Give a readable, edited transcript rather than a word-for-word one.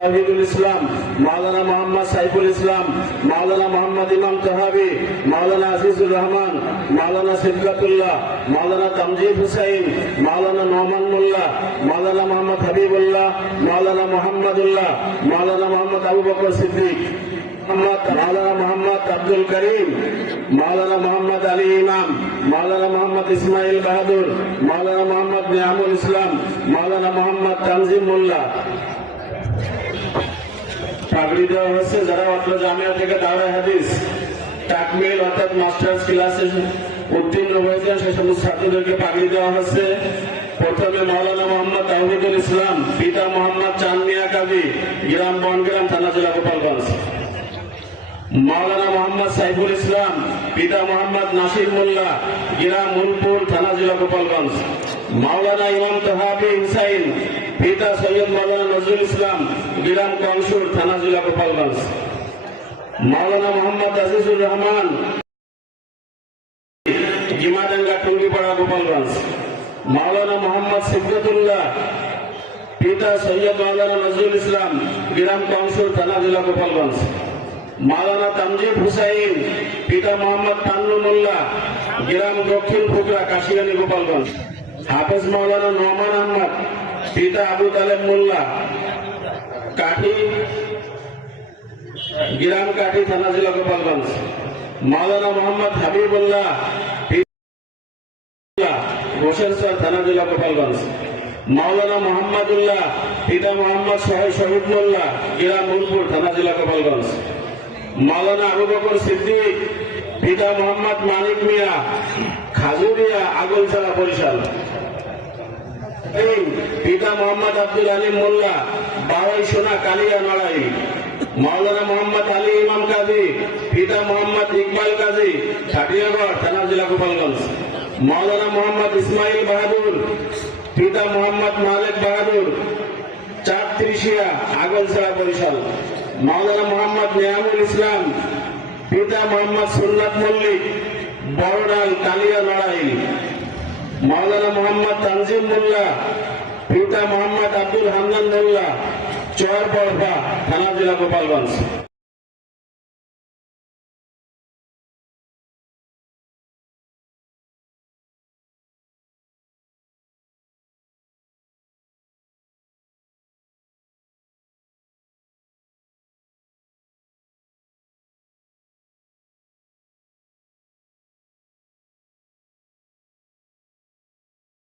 शहीदुल इस्लाम मौलाना मोहम्मद सैफुल इस्लाम मौलाना मोहम्मद इमाम तहावी मौलाना अजीजुर रहमान मौलाना सिद्दकुल्लाह मौलाना तमजीद हुसैन मौलाना नौमान मुल्ला मौलाना मोहम्मद हबीबुल्लाह मौलाना मोहम्मदुल्लाह मौलाना मोहम्मद अबू बकर सिद्दीक मौलाना मोहम्मद अब्दुल करीम मौलाना मोहम्मद अली इमाम मौलाना मोहम्मद इस्माइल बहादुर मौलाना मोहम्मद नियामुल इस्लाम मौलाना मोहम्मद तंजीम मुल्ला পাগড়ি দেওয়া হচ্ছে যারা অত্র জামিয়া থেকে দাওরা হাদিস তাকমিল অর্থাৎ মাস্টার্স ক্লাসে উত্তীর্ণ হয়েছেন সেই সমস্ত ছাত্রদেরকে পাগড়ি দেওয়া হচ্ছে। প্রথমে মাওলানা মোহাম্মদ তাওহিদুল ইসলাম পিতা মোহাম্মদ চাঁদ মিয়া কাজী গ্রাম বনগ্রাম থানা জেলা গোপালগঞ্জ। মাওলানা মোহাম্মদ সাইফুল ইসলাম পিতা মোহাম্মদ নাসির মোল্লা গ্রাম মুলপুর থানা জেলা গোপালগঞ্জ। মাওলানা ইমাম তহাবি হুসাইন পিতা সৈয়দ মাওলানা নজরুল ইসলাম গ্রাম কংসুর থানা জেলা গোপালগঞ্জ। মাওলানা মোহাম্মদ আজিজুর রহমান গিমাডাঙ্গা টুঙ্গিপাড়া গোপালগঞ্জ। মাওলানা মোহাম্মদ সিদ্দতুল্লাহ পিতা সৈয়দ মাওলানা নজরুল ইসলাম গ্রাম কংসুর থানা জেলা গোপালগঞ্জ। মাওলানা তমজিদ হুসাইন পিতা মোহাম্মদ পান্নু মোল্লা গ্রাম দক্ষিণ ফুকরা কাশিয়ানী গোপালগঞ্জ। হাফেজ মাওলানা নোমান আহমদ পিতা আবু তালেব মোল্লা কাঠি গ্রাম কাঠি থানা জেলা গোপালগঞ্জ। মাওলানা মোহাম্মদ হাবিবুল্লাহ হোসেনসর থানা জেলা গোপালগঞ্জ। মাওলানা মোহাম্মদুল্লাহ পিতা মোহাম্মদ শহীদ মোল্লা গ্রাম মুলপুর থানা জেলা গোপালগঞ্জ। মাওলানা আবু বকর সিদ্দিক পিতা মোহাম্মদ মানিক মিয়া খাজুরিয়া আগলছড়া বরিশাল। পিতা মোহাম্মদ আব্দুল আলিম মোল্লা বাওয়াই সোনা কালিয়া নড়াই। মাওলানা মোহাম্মদ আলী ইমাম কাজী পিতা মোহাম্মদ ইকবাল কাজী ছাটিয়াগড় থানা জেলা গোপালগঞ্জ। মাওলানা মোহাম্মদ ইসমাইল বাহাদুর পিতা মোহাম্মদ মালিক বাহাদুর চারত্রিশিয়া আগলছড়া বরিশাল। মাওলানা মোহাম্মদ নিয়ামুল ইসলাম পিতা মোহাম্মদ সুন্নাত মল্লিক বড়ডাল কালিয়া নড়াই। মাওলানা মোহাম্মদ তানজিম মোল্লা পিতা মোহাম্মদ আব্দুল হান্নান মোল্লা চর বড়ফা থানা জেলা গোপালগঞ্জ।